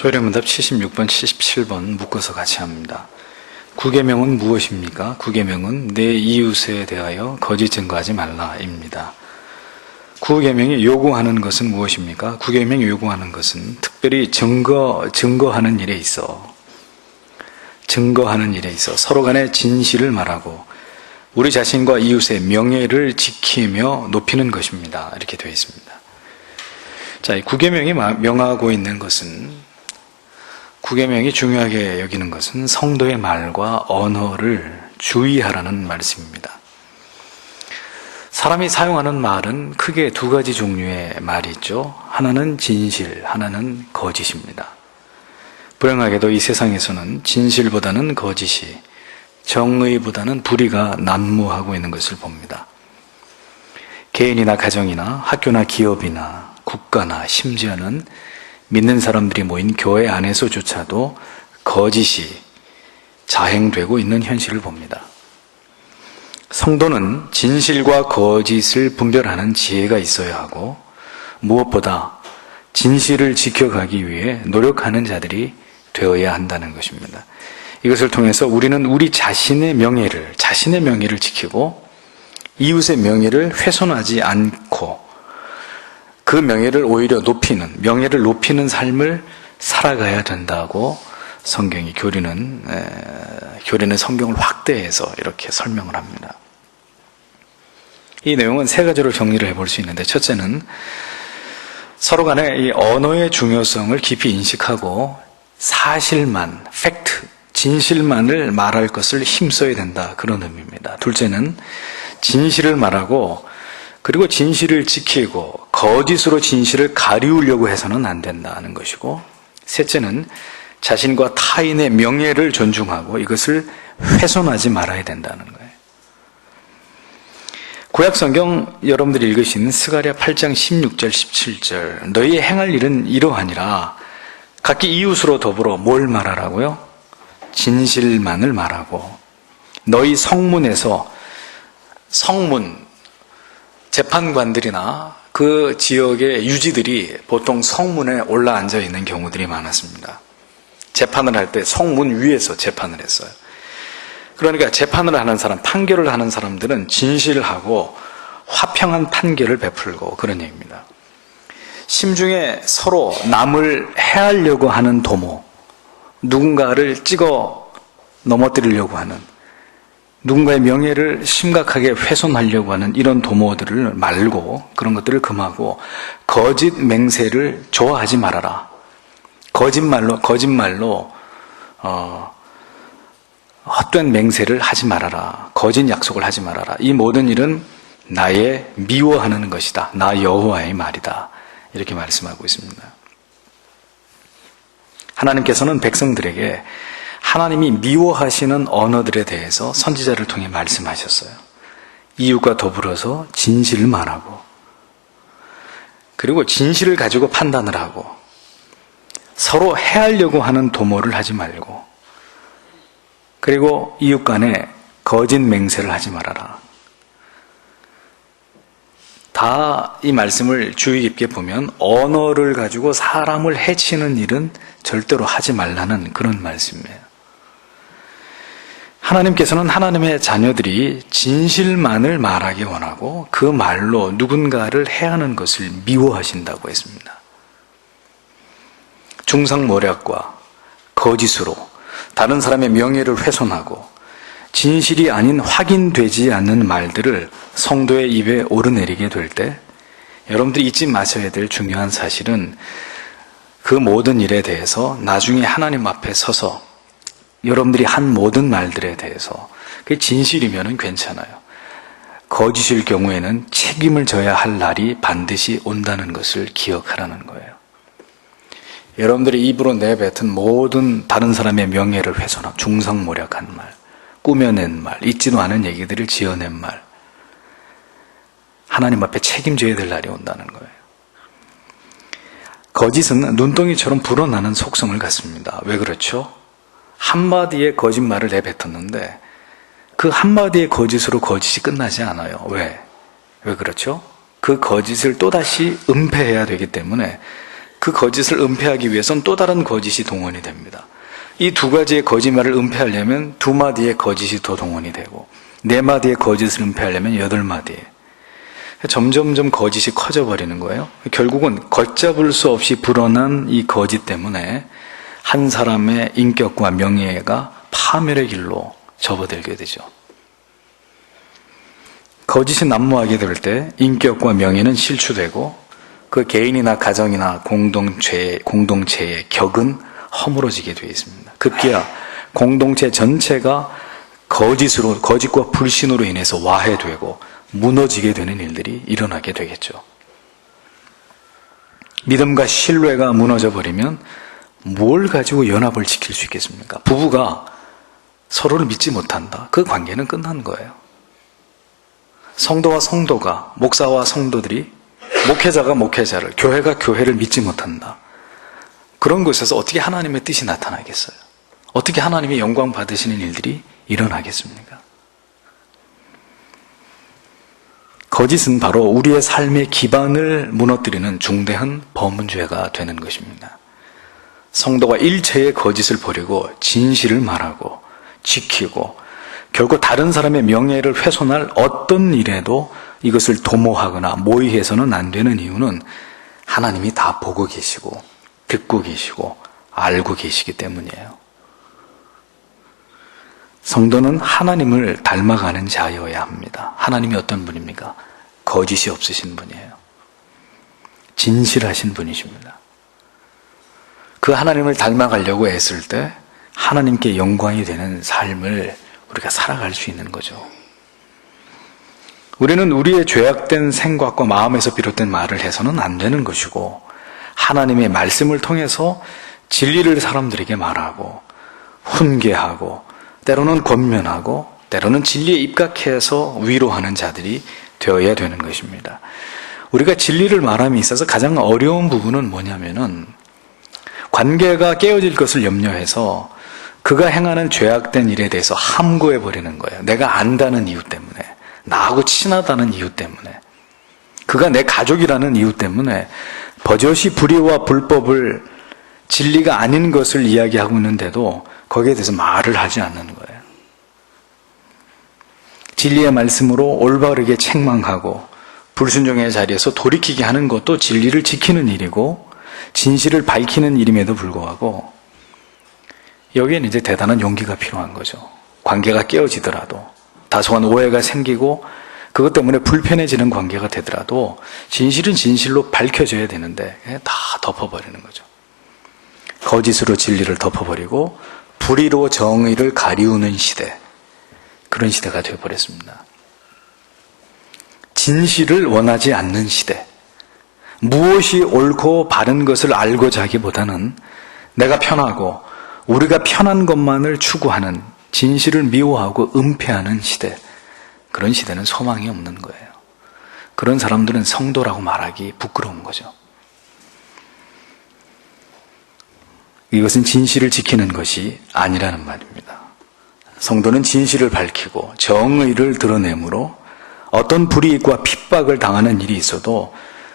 소리문답 76번, 77번 묶어서 같이 합니다. 구계명은 무엇입니까? 구계명은 내 이웃에 대하여 거짓 증거하지 말라입니다. 구계명이 요구하는 것은 무엇입니까? 구계명이 요구하는 것은 특별히 증거하는 일에 있어 서로 간의 진실을 말하고 우리 자신과 이웃의 명예를 지키며 높이는 것입니다. 이렇게 되어 있습니다. 자, 이 구계명이 명하고 있는 것은 구계명이 중요하게 여기는 것은 성도의 말과 언어를 주의하라는 말씀입니다. 사람이 사용하는 말은 크게 두 가지 종류의 말이 있죠. 하나는 진실, 하나는 거짓입니다. 불행하게도 이 세상에서는 진실보다는 거짓이, 정의보다는 불의가 난무하고 있는 것을 봅니다. 개인이나 가정이나 학교나 기업이나 국가나 심지어는 믿는 사람들이 모인 교회 안에서조차도 거짓이 자행되고 있는 현실을 봅니다. 성도는 진실과 거짓을 분별하는 지혜가 있어야 하고 무엇보다 진실을 지켜가기 위해 노력하는 자들이 되어야 한다는 것입니다. 이것을 통해서 우리는 우리 자신의 명예를 지키고 이웃의 명예를 훼손하지 않고 그 명예를 오히려 명예를 높이는 삶을 살아가야 된다고 성경이 교리는 성경을 확대해서 이렇게 설명을 합니다. 이 내용은 세 가지로 정리를 해볼 수 있는데, 첫째는 서로 간에 이 언어의 중요성을 깊이 인식하고 사실만, 팩트, 진실만을 말할 것을 힘써야 된다, 그런 의미입니다. 둘째는 진실을 말하고 그리고 진실을 지키고 거짓으로 진실을 가리우려고 해서는 안 된다는 것이고, 셋째는 자신과 타인의 명예를 존중하고 이것을 훼손하지 말아야 된다는 거예요. 구약성경 여러분들이 읽으신 스가랴 8장 16절 17절, 너희 행할 일은 이러하니라. 각기 이웃으로 더불어 뭘 말하라고요? 진실만을 말하고 너희 성문에서, 재판관들이나 그 지역의 유지들이 보통 성문에 올라 앉아 있는 경우들이 많았습니다. 재판을 할 때 성문 위에서 재판을 했어요. 그러니까 재판을 하는 사람, 판결을 하는 사람들은 진실하고 화평한 판결을 베풀고 그런 얘기입니다. 심중에 서로 남을 해하려고 하는 도모, 누군가를 찍어 넘어뜨리려고 하는, 누군가의 명예를 심각하게 훼손하려고 하는 이런 도모들을 말고, 그런 것들을 금하고 거짓 맹세를 좋아하지 말아라. 거짓말로 헛된 맹세를 하지 말아라. 거짓 약속을 하지 말아라. 이 모든 일은 나의 미워하는 것이다. 나 여호와의 말이다. 이렇게 말씀하고 있습니다. 하나님께서는 백성들에게 하나님이 미워하시는 언어들에 대해서 선지자를 통해 말씀하셨어요. 이웃과 더불어서 진실을 말하고, 그리고 진실을 가지고 판단을 하고, 서로 해하려고 하는 도모를 하지 말고, 그리고 이웃 간에 거짓 맹세를 하지 말아라. 다 이 말씀을 주의 깊게 보면 언어를 가지고 사람을 해치는 일은 절대로 하지 말라는 그런 말씀이에요. 하나님께서는 하나님의 자녀들이 진실만을 말하기 원하고 그 말로 누군가를 해하는 것을 미워하신다고 했습니다. 중상모략과 거짓으로 다른 사람의 명예를 훼손하고 진실이 아닌 확인되지 않는 말들을 성도의 입에 오르내리게 될 때, 여러분들이 잊지 마셔야 될 중요한 사실은 그 모든 일에 대해서 나중에 하나님 앞에 서서 여러분들이 한 모든 말들에 대해서 그게 진실이면 괜찮아요. 거짓일 경우에는 책임을 져야 할 날이 반드시 온다는 것을 기억하라는 거예요. 여러분들이 입으로 내뱉은 모든 다른 사람의 명예를 훼손한 중상모략한 말, 꾸며낸 말, 있지도 않은 얘기들을 지어낸 말, 하나님 앞에 책임져야 될 날이 온다는 거예요. 거짓은 눈덩이처럼 불어나는 속성을 갖습니다. 왜 그렇죠? 한마디의 거짓말을 내뱉었는데 그 한마디의 거짓으로 거짓이 끝나지 않아요. 왜 그렇죠? 그 거짓을 또다시 은폐해야 되기 때문에 그 거짓을 은폐하기 위해서는 또 다른 거짓이 동원이 됩니다. 이 두 가지의 거짓말을 은폐하려면 2마디의 거짓이 더 동원이 되고 4마디의 거짓을 은폐하려면 8마디에 점점점 거짓이 커져버리는 거예요. 결국은 걷잡을 수 없이 불어난 이 거짓 때문에 한 사람의 인격과 명예가 파멸의 길로 접어들게 되죠. 거짓이 난무하게 될 때 인격과 명예는 실추되고 그 개인이나 가정이나 공동체의 격은 허물어지게 되어 있습니다. 급기야 공동체 전체가 거짓과 불신으로 인해서 와해되고 무너지게 되는 일들이 일어나게 되겠죠. 믿음과 신뢰가 무너져 버리면 뭘 가지고 연합을 지킬 수 있겠습니까? 부부가 서로를 믿지 못한다. 그 관계는 끝난 거예요. 성도와 성도가, 목사와 성도들이, 목회자가 목회자를, 교회가 교회를 믿지 못한다. 그런 곳에서 어떻게 하나님의 뜻이 나타나겠어요? 어떻게 하나님의 영광 받으시는 일들이 일어나겠습니까? 거짓은 바로 우리의 삶의 기반을 무너뜨리는 중대한 범죄가 되는 것입니다. 성도가 일체의 거짓을 버리고 진실을 말하고 지키고 결국 다른 사람의 명예를 훼손할 어떤 일에도 이것을 도모하거나 모의해서는 안 되는 이유는 하나님이 다 보고 계시고 듣고 계시고 알고 계시기 때문이에요. 성도는 하나님을 닮아가는 자여야 합니다. 하나님이 어떤 분입니까? 거짓이 없으신 분이에요. 진실하신 분이십니다. 그 하나님을 닮아가려고 애쓸 때 하나님께 영광이 되는 삶을 우리가 살아갈 수 있는 거죠. 우리는 우리의 죄악된 생각과 마음에서 비롯된 말을 해서는 안 되는 것이고 하나님의 말씀을 통해서 진리를 사람들에게 말하고 훈계하고 때로는 권면하고 때로는 진리에 입각해서 위로하는 자들이 되어야 되는 것입니다. 우리가 진리를 말함에 있어서 가장 어려운 부분은 뭐냐면은 관계가 깨어질 것을 염려해서 그가 행하는 죄악된 일에 대해서 함구해버리는 거예요. 내가 안다는 이유 때문에, 나하고 친하다는 이유 때문에, 그가 내 가족이라는 이유 때문에 버젓이 불의와 불법을 진리가 아닌 것을 이야기하고 있는데도 거기에 대해서 말을 하지 않는 거예요. 진리의 말씀으로 올바르게 책망하고 불순종의 자리에서 돌이키게 하는 것도 진리를 지키는 일이고 진실을 밝히는 일임에도 불구하고 여기에는 이제 대단한 용기가 필요한 거죠. 관계가 깨어지더라도 다소한 오해가 생기고 그것 때문에 불편해지는 관계가 되더라도 진실은 진실로 밝혀져야 되는데 다 덮어버리는 거죠. 거짓으로 진리를 덮어버리고 불의로 정의를 가리우는 시대, 그런 시대가 되어버렸습니다. 진실을 원하지 않는 시대, 무엇이 옳고 바른 것을 알고자 하기보다는 내가 편하고 우리가 편한 것만을 추구하는, 진실을 미워하고 은폐하는 시대, 그런 시대는 소망이 없는 거예요. 그런 사람들은 성도라고 말하기 부끄러운 거죠. 이것은 진실을 지키는 것이 아니라는 말입니다. 성도는 진실을 밝히고 정의를 드러내므로 어떤 불이익과 핍박을 당하는 일이 있어도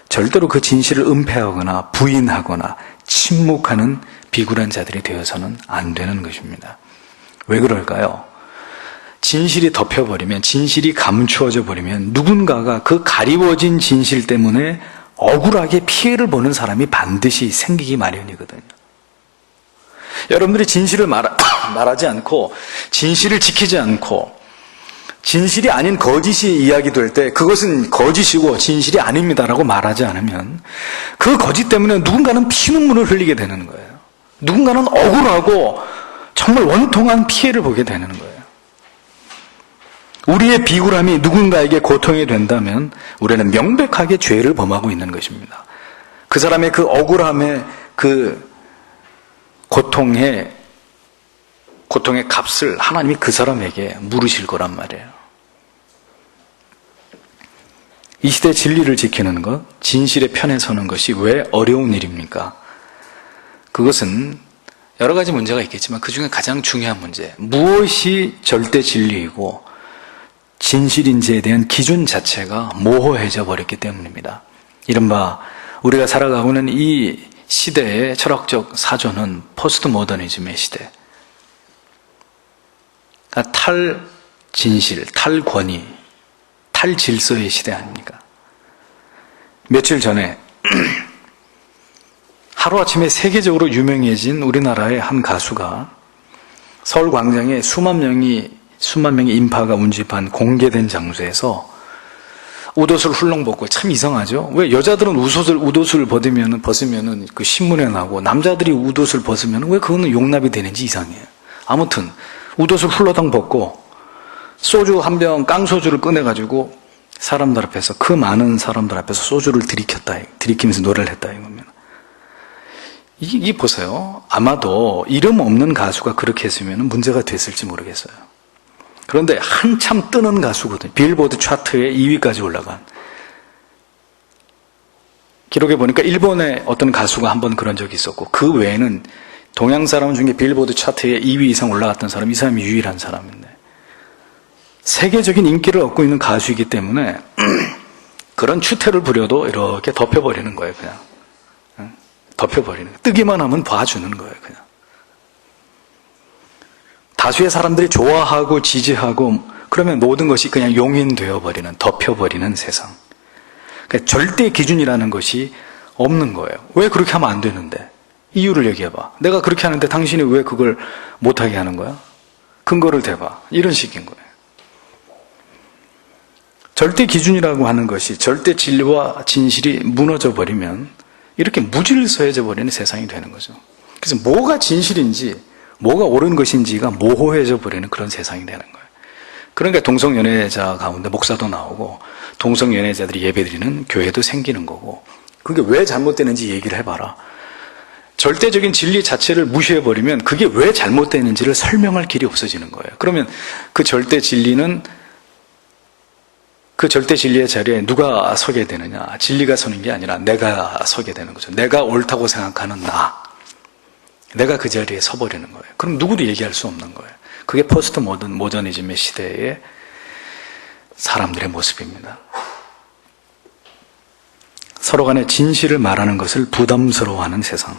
절대로 그 진실을 은폐하거나 부인하거나 침묵하는 비굴한 자들이 되어서는 안 되는 것입니다. 왜 그럴까요? 진실이 덮여버리면, 진실이 감추어져 버리면 누군가가 그 가리워진 진실 때문에 억울하게 피해를 보는 사람이 반드시 생기기 마련이거든요. 여러분들이 진실을 말하지 않고 진실을 지키지 않고 진실이 아닌 거짓이 이야기될 때 그것은 거짓이고 진실이 아닙니다라고 말하지 않으면 그 거짓 때문에 누군가는 피눈물을 흘리게 되는 거예요. 누군가는 억울하고 정말 원통한 피해를 보게 되는 거예요. 우리의 비굴함이 누군가에게 고통이 된다면 우리는 명백하게 죄를 범하고 있는 것입니다. 그 사람의 그 억울함의 그 고통의 값을 하나님이 그 사람에게 물으실 거란 말이에요. 이 시대 진리를 지키는 것, 진실의 편에 서는 것이 왜 어려운 일입니까? 그것은 여러 가지 문제가 있겠지만 그 중에 가장 중요한 문제, 무엇이 절대 진리이고 진실인지에 대한 기준 자체가 모호해져 버렸기 때문입니다. 이른바 우리가 살아가고 있는 이 시대의 철학적 사전은 포스트 모더니즘의 시대. 그러니까 탈진실, 탈권위, 탈질서의 시대 아닙니까? 며칠 전에 하루아침에 세계적으로 유명해진 우리나라의 한 가수가 서울 광장에 수만 명의 인파가 운집한 공개된 장소에서 웃옷을 훌렁 벗고, 참 이상하죠? 왜 여자들은 웃옷을 벗으면은 그 신문에 나고, 남자들이 웃옷을 벗으면 왜 그거는 용납이 되는지 이상해요. 아무튼 웃옷을 훌러덩 벗고 소주 한 병, 깡소주를 꺼내가지고 사람들 앞에서, 그 많은 사람들 앞에서 소주를 들이키면서 노래를 했다 이거면, 이게 보세요. 아마도 이름 없는 가수가 그렇게 했으면 문제가 됐을지 모르겠어요. 그런데 한참 뜨는 가수거든요. 빌보드 차트에 2위까지 올라간. 기록에 보니까 일본의 어떤 가수가 한번 그런 적이 있었고, 그 외에는 동양 사람 중에 빌보드 차트에 2위 이상 올라갔던 사람, 이 사람이 유일한 사람인데, 세계적인 인기를 얻고 있는 가수이기 때문에 그런 추태를 부려도 이렇게 덮여버리는 거예요. 그냥 덮여버리는 거예요. 뜨기만 하면 봐주는 거예요. 그냥 다수의 사람들이 좋아하고 지지하고 그러면 모든 것이 그냥 용인되어 버리는, 덮여버리는 세상. 그러니까 절대 기준이라는 것이 없는 거예요. 왜 그렇게 하면 안 되는데? 이유를 얘기해봐. 내가 그렇게 하는데 당신이 왜 그걸 못하게 하는 거야? 근거를 대봐. 이런 식인 거예요. 절대 기준이라고 하는 것이, 절대 진리와 진실이 무너져 버리면 이렇게 무질서해져 버리는 세상이 되는 거죠. 그래서 뭐가 진실인지, 뭐가 옳은 것인지가 모호해져 버리는 그런 세상이 되는 거예요. 그러니까 동성연애자 가운데 목사도 나오고, 동성연애자들이 예배드리는 교회도 생기는 거고, 그게 왜 잘못되는지 얘기를 해봐라. 절대적인 진리 자체를 무시해버리면 그게 왜 잘못되는지를 설명할 길이 없어지는 거예요. 그러면 그 절대 진리의 자리에 누가 서게 되느냐? 진리가 서는 게 아니라 내가 서게 되는 거죠. 내가 옳다고 생각하는 내가 그 자리에 서버리는 거예요. 그럼 누구도 얘기할 수 없는 거예요. 그게 포스트 모더니즘의 시대의 사람들의 모습입니다. 서로 간에 진실을 말하는 것을 부담스러워하는 세상.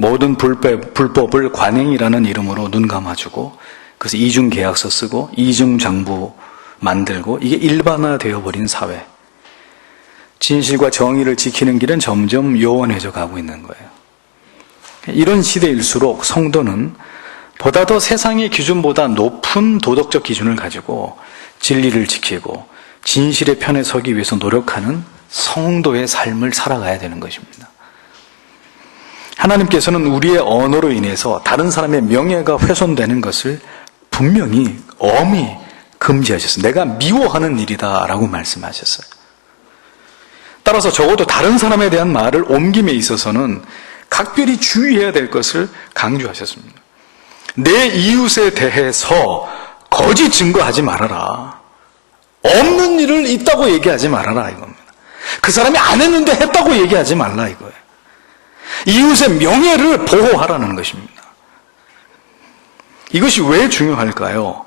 모든 불법을 관행이라는 이름으로 눈 감아주고, 그래서 이중계약서 쓰고 이중장부 만들고, 이게 일반화되어 버린 사회. 진실과 정의를 지키는 길은 점점 요원해져 가고 있는 거예요. 이런 시대일수록 성도는 보다 더 세상의 기준보다 높은 도덕적 기준을 가지고 진리를 지키고 진실의 편에 서기 위해서 노력하는 성도의 삶을 살아가야 되는 것입니다. 하나님께서는 우리의 언어로 인해서 다른 사람의 명예가 훼손되는 것을 분명히 엄히 금지하셨어요. 내가 미워하는 일이다 라고 말씀하셨어요. 따라서 적어도 다른 사람에 대한 말을 옮김에 있어서는 각별히 주의해야 될 것을 강조하셨습니다. 내 이웃에 대해서 거짓 증거하지 말아라. 없는 일을 있다고 얘기하지 말아라 이겁니다. 그 사람이 안 했는데 했다고 얘기하지 말라 이거예요. 이웃의 명예를 보호하라는 것입니다. 이것이 왜 중요할까요?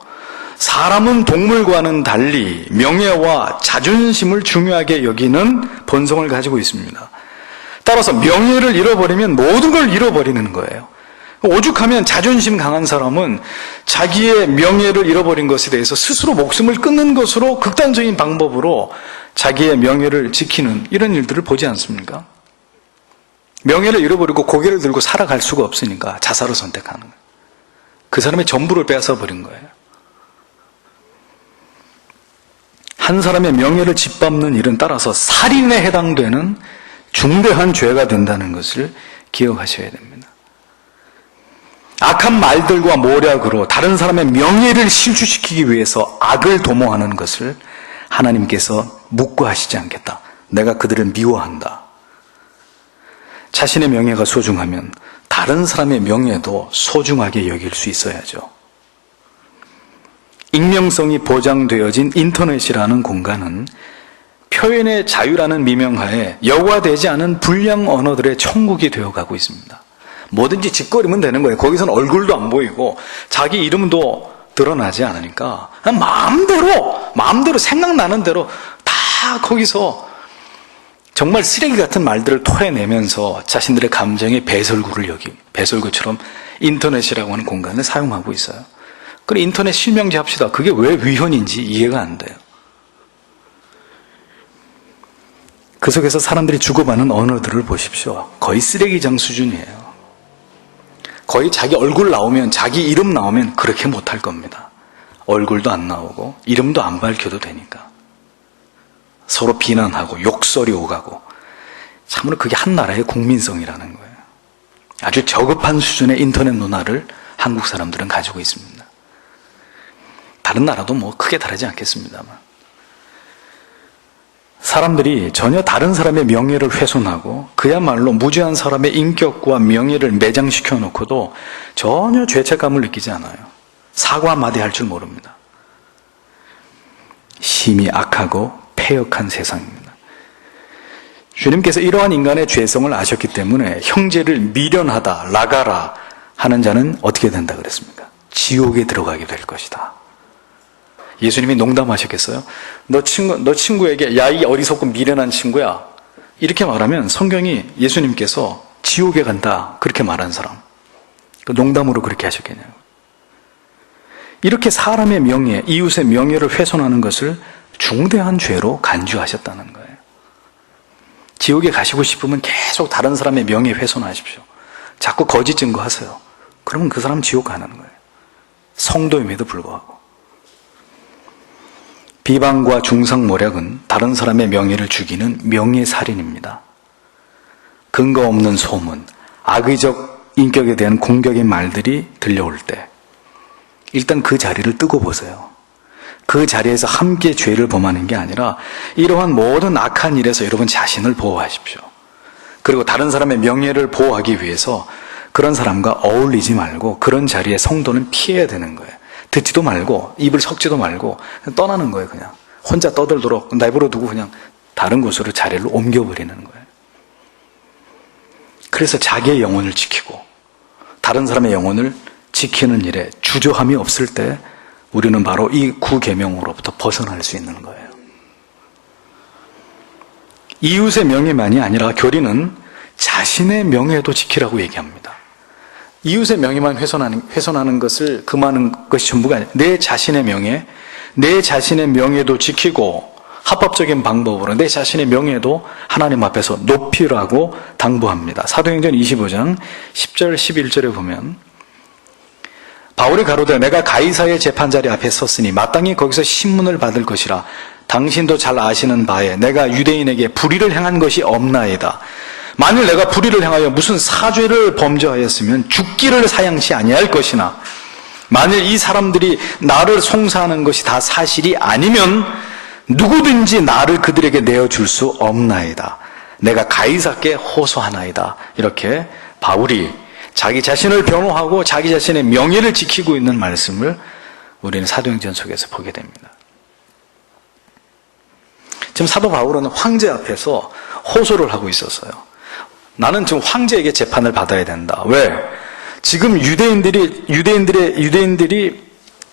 사람은 동물과는 달리 명예와 자존심을 중요하게 여기는 본성을 가지고 있습니다. 따라서 명예를 잃어버리면 모든 걸 잃어버리는 거예요. 오죽하면 자존심 강한 사람은 자기의 명예를 잃어버린 것에 대해서 스스로 목숨을 끊는 것으로, 극단적인 방법으로 자기의 명예를 지키는 이런 일들을 보지 않습니까? 명예를 잃어버리고 고개를 들고 살아갈 수가 없으니까 자살을 선택하는 거예요. 그 사람의 전부를 빼앗아버린 거예요. 한 사람의 명예를 짓밟는 일은 따라서 살인에 해당되는 중대한 죄가 된다는 것을 기억하셔야 됩니다. 악한 말들과 모략으로 다른 사람의 명예를 실추시키기 위해서 악을 도모하는 것을 하나님께서 묵과하시지 않겠다. 내가 그들을 미워한다. 자신의 명예가 소중하면 다른 사람의 명예도 소중하게 여길 수 있어야죠. 익명성이 보장되어진 인터넷이라는 공간은 표현의 자유라는 미명하에 여과되지 않은 불량 언어들의 천국이 되어가고 있습니다. 뭐든지 짓거리면 되는 거예요. 거기서는 얼굴도 안 보이고 자기 이름도 드러나지 않으니까 그냥 마음대로 생각나는 대로 다 거기서 정말 쓰레기 같은 말들을 토해내면서 자신들의 감정의 배설구처럼 인터넷이라고 하는 공간을 사용하고 있어요. 그럼 인터넷 실명제 합시다. 그게 왜 위헌인지 이해가 안 돼요. 그 속에서 사람들이 주고받는 언어들을 보십시오. 거의 쓰레기장 수준이에요. 거의 자기 얼굴 나오면, 자기 이름 나오면 그렇게 못할 겁니다. 얼굴도 안 나오고 이름도 안 밝혀도 되니까. 서로 비난하고 욕설이 오가고. 참으로 그게 한 나라의 국민성이라는 거예요. 아주 저급한 수준의 인터넷 문화를 한국 사람들은 가지고 있습니다. 다른 나라도 뭐 크게 다르지 않겠습니다만. 사람들이 전혀 다른 사람의 명예를 훼손하고 그야말로 무죄한 사람의 인격과 명예를 매장시켜 놓고도 전혀 죄책감을 느끼지 않아요. 사과 한마디 할 줄 모릅니다. 심히 악하고 패역한 세상입니다. 주님께서 이러한 인간의 죄성을 아셨기 때문에 형제를 미련하다, 나가라 하는 자는 어떻게 된다 그랬습니까? 지옥에 들어가게 될 것이다. 예수님이 농담하셨겠어요? 너 친구에게 야, 이 어리석고 미련한 친구야, 이렇게 말하면 성경이 예수님께서 지옥에 간다 그렇게 말한 사람, 농담으로 그렇게 하셨겠냐고. 이렇게 사람의 명예, 이웃의 명예를 훼손하는 것을 중대한 죄로 간주하셨다는 거예요. 지옥에 가시고 싶으면 계속 다른 사람의 명예 훼손하십시오. 자꾸 거짓 증거하세요. 그러면 그 사람 지옥 가는 거예요. 성도임에도 불구하고. 비방과 중상모략은 다른 사람의 명예를 죽이는 명예살인입니다. 근거 없는 소문, 악의적 인격에 대한 공격의 말들이 들려올 때 일단 그 자리를 뜨고 보세요. 그 자리에서 함께 죄를 범하는 게 아니라 이러한 모든 악한 일에서 여러분 자신을 보호하십시오. 그리고 다른 사람의 명예를 보호하기 위해서 그런 사람과 어울리지 말고 그런 자리에 성도는 피해야 되는 거예요. 듣지도 말고 입을 섞지도 말고 떠나는 거예요. 그냥 혼자 떠들도록 내버려 두고 그냥 다른 곳으로 자리를 옮겨버리는 거예요. 그래서 자기의 영혼을 지키고 다른 사람의 영혼을 지키는 일에 주저함이 없을 때 우리는 바로 이 구계명으로부터 벗어날 수 있는 거예요. 이웃의 명예만이 아니라 교리는 자신의 명예도 지키라고 얘기합니다. 이웃의 명예만 훼손하는 것을 금하는 것이 전부가 아니라 내 자신의 명예, 내 자신의 명예도 지키고 합법적인 방법으로 내 자신의 명예도 하나님 앞에서 높이라고 당부합니다. 사도행전 25장 10절 11절에 보면 바울이 가로되 내가 가이사의 재판자리 앞에 섰으니 마땅히 거기서 신문을 받을 것이라. 당신도 잘 아시는 바에 내가 유대인에게 불의를 행한 것이 없나이다. 만일 내가 불의를 행하여 무슨 사죄를 범죄하였으면 죽기를 사양치 아니할 것이나 만일 이 사람들이 나를 송사하는 것이 다 사실이 아니면 누구든지 나를 그들에게 내어줄 수 없나이다. 내가 가이사께 호소하나이다. 이렇게 바울이 자기 자신을 변호하고 자기 자신의 명예를 지키고 있는 말씀을 우리는 사도행전 속에서 보게 됩니다. 지금 사도 바울은 황제 앞에서 호소를 하고 있었어요. 나는 지금 황제에게 재판을 받아야 된다. 왜? 지금 유대인들이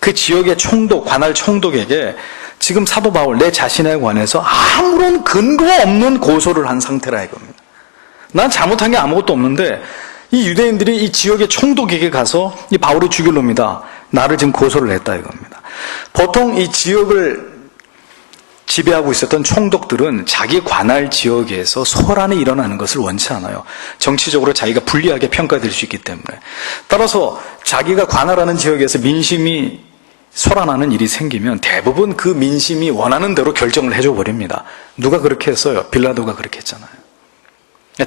그 지역의 총독, 관할 총독에게 지금 사도 바울 내 자신에 관해서 아무런 근거 없는 고소를 한 상태라 이겁니다. 난 잘못한 게 아무것도 없는데 이 유대인들이 이 지역의 총독에게 가서 이 바울을 죽일 놈이다. 나를 지금 고소를 했다 이겁니다. 보통 이 지역을 지배하고 있었던 총독들은 자기 관할 지역에서 소란이 일어나는 것을 원치 않아요. 정치적으로 자기가 불리하게 평가될 수 있기 때문에. 따라서 자기가 관할하는 지역에서 민심이 소란하는 일이 생기면 대부분 그 민심이 원하는 대로 결정을 해줘 버립니다. 누가 그렇게 했어요? 빌라도가 그렇게 했잖아요.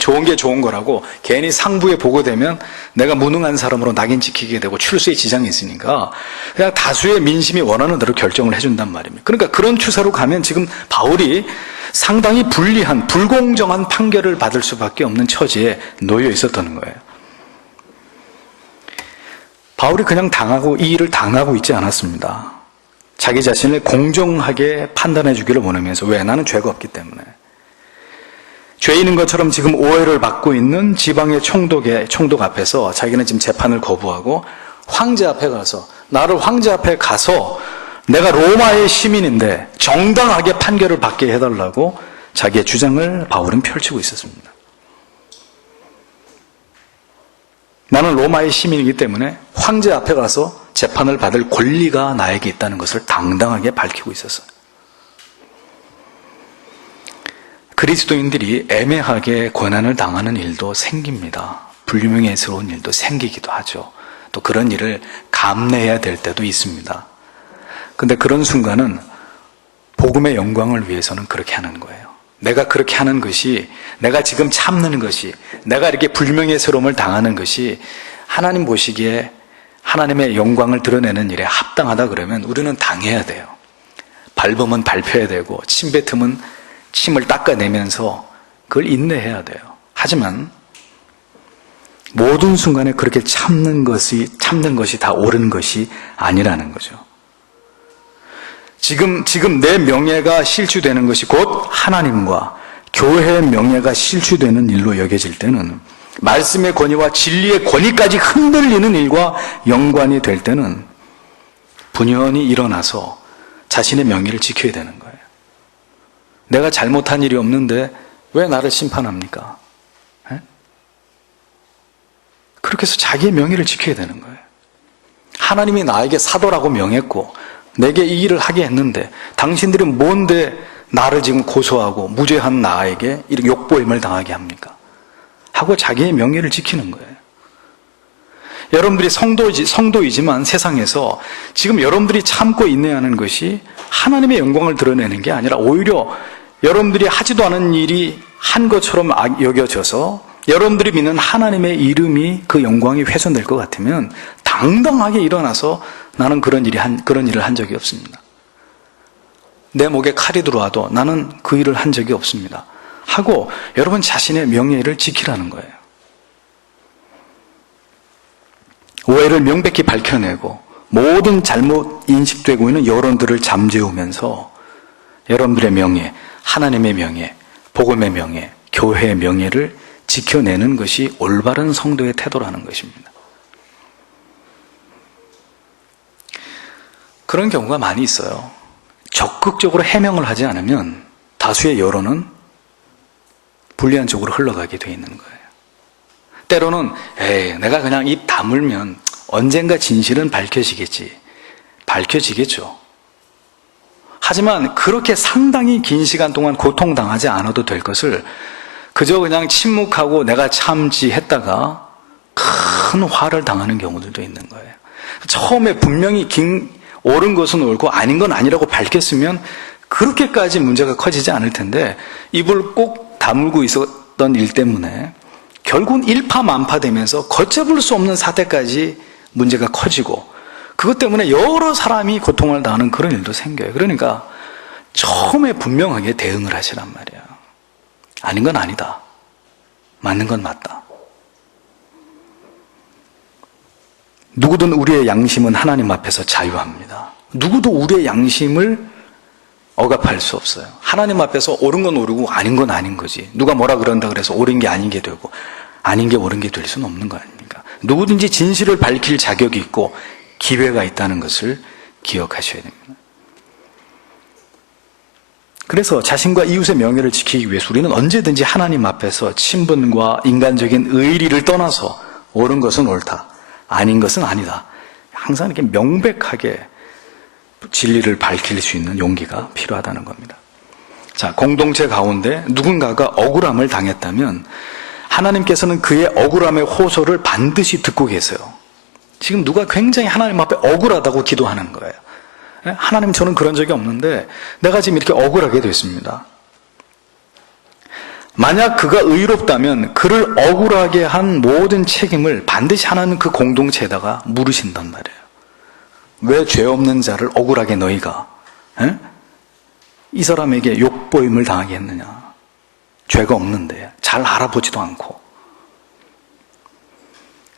좋은 게 좋은 거라고 괜히 상부에 보고되면 내가 무능한 사람으로 낙인 찍히게 되고 출세에 지장이 있으니까 그냥 다수의 민심이 원하는 대로 결정을 해준단 말입니다. 그러니까 그런 추세로 가면 지금 바울이 상당히 불리한 불공정한 판결을 받을 수밖에 없는 처지에 놓여 있었던 거예요. 바울이 그냥 이 일을 당하고 있지 않았습니다. 자기 자신을 공정하게 판단해 주기를 원하면서 왜? 나는 죄가 없기 때문에. 죄인인 것처럼 지금 오해를 받고 있는 지방의 총독 앞에서 자기는 지금 재판을 거부하고 황제 앞에 가서 나를 황제 앞에 가서 내가 로마의 시민인데 정당하게 판결을 받게 해달라고 자기의 주장을 바울은 펼치고 있었습니다. 나는 로마의 시민이기 때문에 황제 앞에 가서 재판을 받을 권리가 나에게 있다는 것을 당당하게 밝히고 있었어요. 그리스도인들이 애매하게 고난을 당하는 일도 생깁니다. 불명예스러운 일도 생기기도 하죠. 또 그런 일을 감내해야 될 때도 있습니다. 근데 그런 순간은 복음의 영광을 위해서는 그렇게 하는 거예요. 내가 그렇게 하는 것이, 내가 지금 참는 것이, 내가 이렇게 불명예스러움을 당하는 것이 하나님 보시기에 하나님의 영광을 드러내는 일에 합당하다 그러면 우리는 당해야 돼요. 밟으면 밟혀야 되고 침 뱉으면 침을 닦아내면서 그걸 인내해야 돼요. 하지만 모든 순간에 그렇게 참는 것이 다 옳은 것이 아니라는 거죠. 지금 내 명예가 실추되는 것이 곧 하나님과 교회의 명예가 실추되는 일로 여겨질 때는, 말씀의 권위와 진리의 권위까지 흔들리는 일과 연관이 될 때는 분연히 일어나서 자신의 명예를 지켜야 되는 거예요. 내가 잘못한 일이 없는데 왜 나를 심판합니까? 그렇게 해서 자기의 명예를 지켜야 되는 거예요. 하나님이 나에게 사도라고 명했고 내게 이 일을 하게 했는데 당신들은 뭔데 나를 지금 고소하고 무죄한 나에게 이렇게 욕보임을 당하게 합니까? 하고 자기의 명예를 지키는 거예요. 여러분들이 성도이지만 세상에서 지금 여러분들이 참고 인내하는 것이 하나님의 영광을 드러내는 게 아니라 오히려 여러분들이 하지도 않은 일이 한 것처럼 여겨져서 여러분들이 믿는 하나님의 이름이, 그 영광이 훼손될 것 같으면 당당하게 일어나서 나는 그런 일을 한 적이 없습니다. 내 목에 칼이 들어와도 나는 그 일을 한 적이 없습니다. 하고 여러분 자신의 명예를 지키라는 거예요. 오해를 명백히 밝혀내고 모든 잘못 인식되고 있는 여론들을 잠재우면서 여러분들의 명예, 하나님의 명예, 복음의 명예, 교회의 명예를 지켜내는 것이 올바른 성도의 태도라는 것입니다. 그런 경우가 많이 있어요. 적극적으로 해명을 하지 않으면 다수의 여론은 불리한 쪽으로 흘러가게 돼 있는 거예요. 때로는 내가 그냥 입 다물면 언젠가 진실은 밝혀지겠지. 밝혀지겠죠. 하지만 그렇게 상당히 긴 시간 동안 고통당하지 않아도 될 것을 그저 그냥 침묵하고 내가 참지 했다가 큰 화를 당하는 경우들도 있는 거예요. 처음에 분명히 옳은 것은 옳고 아닌 건 아니라고 밝혔으면 그렇게까지 문제가 커지지 않을 텐데 입을 꼭 다물고 있었던 일 때문에 결국은 일파만파되면서 걷잡을 수 없는 사태까지 문제가 커지고 그것 때문에 여러 사람이 고통을 당하는 그런 일도 생겨요. 그러니까 처음에 분명하게 대응을 하시란 말이에요. 아닌 건 아니다. 맞는 건 맞다. 누구든 우리의 양심은 하나님 앞에서 자유합니다. 누구도 우리의 양심을 억압할 수 없어요. 하나님 앞에서 옳은 건 옳고 아닌 건 아닌 거지. 누가 뭐라 그런다 그래서 옳은 게 아닌 게 되고 아닌 게 옳은 게 될 수는 없는 거 아닙니까? 누구든지 진실을 밝힐 자격이 있고 기회가 있다는 것을 기억하셔야 됩니다. 그래서 자신과 이웃의 명예를 지키기 위해서 우리는 언제든지 하나님 앞에서 친분과 인간적인 의리를 떠나서 옳은 것은 옳다, 아닌 것은 아니다. 항상 이렇게 명백하게 진리를 밝힐 수 있는 용기가 필요하다는 겁니다. 자, 공동체 가운데 누군가가 억울함을 당했다면 하나님께서는 그의 억울함의 호소를 반드시 듣고 계세요. 지금 누가 굉장히 하나님 앞에 억울하다고 기도하는 거예요. 하나님, 저는 그런 적이 없는데 내가 지금 이렇게 억울하게 됐습니다. 만약 그가 의롭다면 그를 억울하게 한 모든 책임을 반드시 하나님 그 공동체에다가 물으신단 말이에요. 왜 죄 없는 자를 억울하게 너희가 이 사람에게 욕보임을 당하게 했느냐. 죄가 없는데 잘 알아보지도 않고.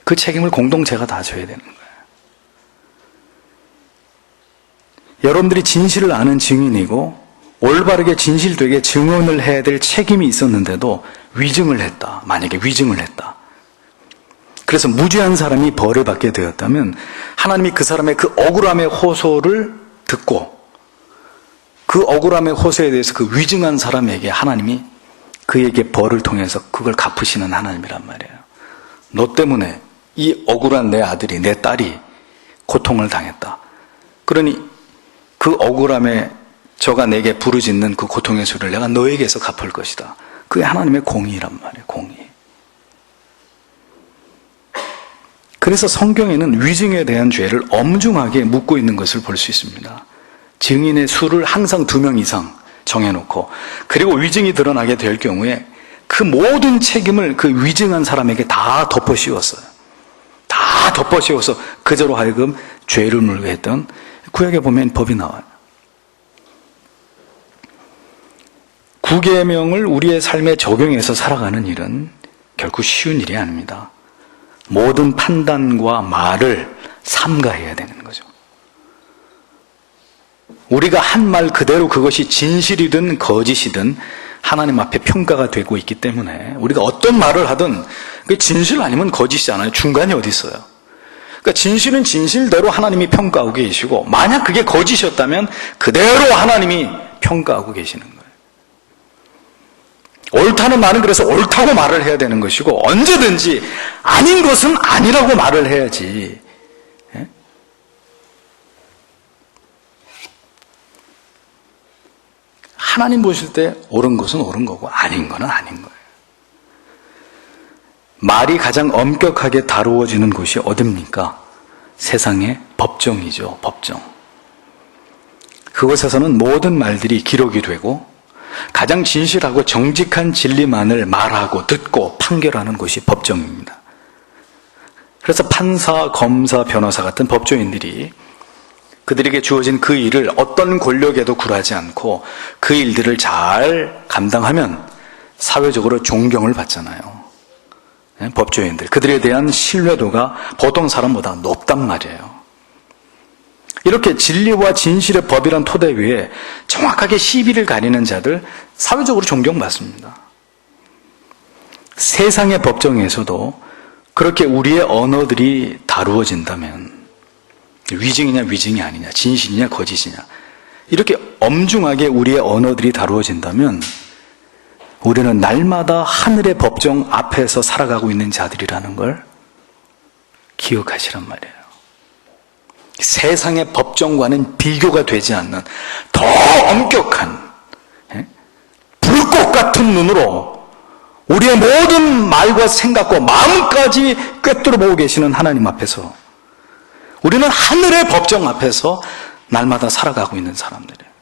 그 책임을 공동체가 다 져야 되는 거예요. 여러분들이 진실을 아는 증인이고 올바르게 진실되게 증언을 해야 될 책임이 있었는데도 위증을 했다. 만약에 위증을 했다. 그래서 무죄한 사람이 벌을 받게 되었다면 하나님이 그 사람의 그 억울함의 호소를 듣고 그 억울함의 호소에 대해서 그 위증한 사람에게 하나님이 그에게 벌을 통해서 그걸 갚으시는 하나님이란 말이에요. 너 때문에 이 억울한 내 아들이, 내 딸이 고통을 당했다. 그러니 그 억울함에 저가 내게 부르짖는 그 고통의 소리를 내가 너에게서 갚을 것이다. 그게 하나님의 공의란 말이에요. 공의. 그래서 성경에는 위증에 대한 죄를 엄중하게 묻고 있는 것을 볼 수 있습니다. 증인의 수를 항상 2명 이상 정해놓고, 그리고 위증이 드러나게 될 경우에 그 모든 책임을 그 위증한 사람에게 다 덮어 씌웠어요. 다 덮어 씌워서 그저로 하여금 죄를 물게 했던, 구약에 보면 법이 나와요. 구계명을 우리의 삶에 적용해서 살아가는 일은 결코 쉬운 일이 아닙니다. 모든 판단과 말을 삼가해야 되는 거죠. 우리가 한 말 그대로 그것이 진실이든 거짓이든 하나님 앞에 평가가 되고 있기 때문에 우리가 어떤 말을 하든 그게 진실 아니면 거짓이잖아요. 중간이 어디 있어요. 그러니까 진실은 진실대로 하나님이 평가하고 계시고, 만약 그게 거짓이었다면 그대로 하나님이 평가하고 계시는 거예요. 옳다는 말은 그래서 옳다고 말을 해야 되는 것이고, 언제든지 아닌 것은 아니라고 말을 해야지. 예? 하나님 보실 때 옳은 것은 옳은 거고 아닌 것은 아닌 거예요. 말이 가장 엄격하게 다루어지는 곳이 어딥니까? 세상의 법정이죠. 법정. 그곳에서는 모든 말들이 기록이 되고 가장 진실하고 정직한 진리만을 말하고 듣고 판결하는 곳이 법정입니다. 그래서 판사, 검사, 변호사 같은 법조인들이 그들에게 주어진 그 일을 어떤 권력에도 굴하지 않고 그 일들을 잘 감당하면 사회적으로 존경을 받잖아요. 법조인들. 그들에 대한 신뢰도가 보통 사람보다 높단 말이에요. 이렇게 진리와 진실의 법이란 토대 위에 정확하게 시비를 가리는 자들, 사회적으로 존경받습니다. 세상의 법정에서도 그렇게 우리의 언어들이 다루어진다면 위증이냐 위증이 아니냐, 진실이냐 거짓이냐, 이렇게 엄중하게 우리의 언어들이 다루어진다면 우리는 날마다 하늘의 법정 앞에서 살아가고 있는 자들이라는 걸 기억하시란 말이에요. 세상의 법정과는 비교가 되지 않는 더 엄격한, 불꽃 같은 눈으로 우리의 모든 말과 생각과 마음까지 꿰뚫어 보고 계시는 하나님 앞에서 우리는 하늘의 법정 앞에서 날마다 살아가고 있는 사람들이에요.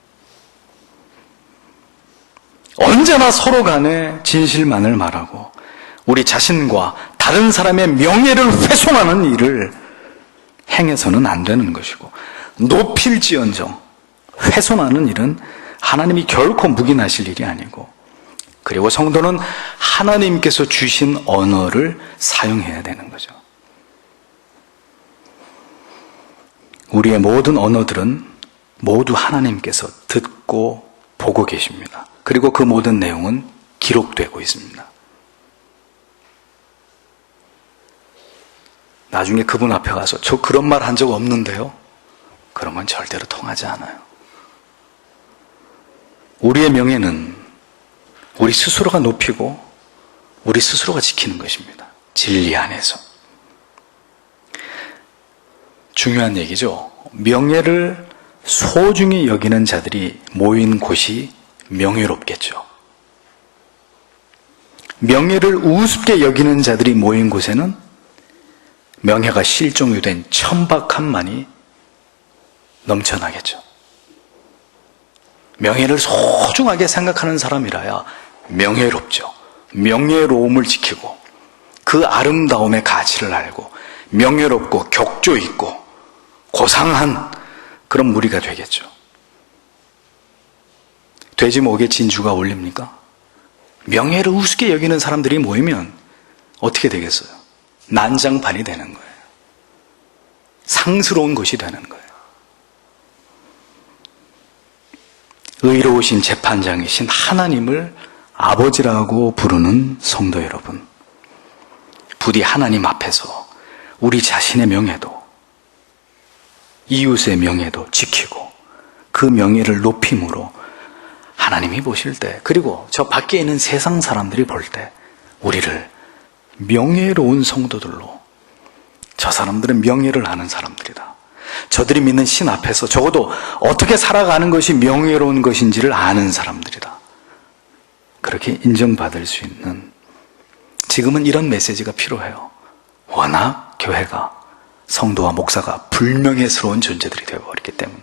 언제나 서로 간에 진실만을 말하고 우리 자신과 다른 사람의 명예를 훼손하는 일을 행해서는 안 되는 것이고, 높일지언정 훼손하는 일은 하나님이 결코 묵인하실 일이 아니고, 그리고 성도는 하나님께서 주신 언어를 사용해야 되는 거죠. 우리의 모든 언어들은 모두 하나님께서 듣고 보고 계십니다. 그리고 그 모든 내용은 기록되고 있습니다. 나중에 그분 앞에 가서 저 그런 말 한 적 없는데요? 그런 건 절대로 통하지 않아요. 우리의 명예는 우리 스스로가 높이고 우리 스스로가 지키는 것입니다. 진리 안에서. 중요한 얘기죠. 명예를 소중히 여기는 자들이 모인 곳이 명예롭겠죠. 명예를 우습게 여기는 자들이 모인 곳에는 명예가 실종이 된 천박함만이 넘쳐나겠죠. 명예를 소중하게 생각하는 사람이라야 명예롭죠. 명예로움을 지키고 그 아름다움의 가치를 알고 명예롭고 격조 있고 고상한 그런 무리가 되겠죠. 돼지 목에 진주가 어울립니까? 명예를 우습게 여기는 사람들이 모이면 어떻게 되겠어요? 난장판이 되는 거예요. 상스러운 것이 되는 거예요. 의로우신 재판장이신 하나님을 아버지라고 부르는 성도 여러분, 부디 하나님 앞에서 우리 자신의 명예도 이웃의 명예도 지키고 그 명예를 높임으로 하나님이 보실 때, 그리고 저 밖에 있는 세상 사람들이 볼 때 우리를 명예로운 성도들로, 저 사람들은 명예를 아는 사람들이다, 저들이 믿는 신 앞에서 적어도 어떻게 살아가는 것이 명예로운 것인지를 아는 사람들이다, 그렇게 인정받을 수 있는, 지금은 이런 메시지가 필요해요. 워낙 교회가, 성도와 목사가 불명예스러운 존재들이 되어버렸기 때문에.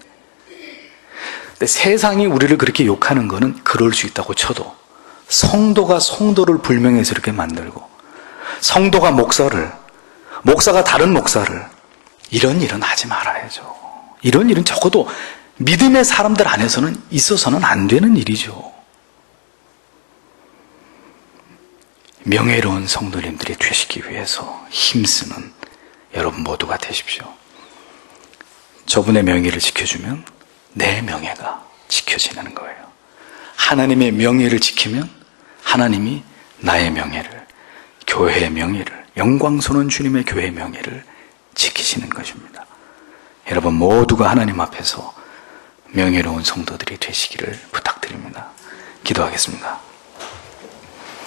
근데 세상이 우리를 그렇게 욕하는 거는 그럴 수 있다고 쳐도, 성도가 성도를 불명예스럽게 만들고, 성도가 목사를, 목사가 다른 목사를, 이런 일은 하지 말아야죠. 이런 일은 적어도 믿음의 사람들 안에서는 있어서는 안 되는 일이죠. 명예로운 성도님들이 되시기 위해서 힘쓰는 여러분 모두가 되십시오. 저분의 명예를 지켜주면 내 명예가 지켜지는 거예요. 하나님의 명예를 지키면 하나님이 나의 명예를, 교회의 명예를, 영광스러운 주님의 교회의 명예를 지키시는 것입니다. 여러분 모두가 하나님 앞에서 명예로운 성도들이 되시기를 부탁드립니다. 기도하겠습니다.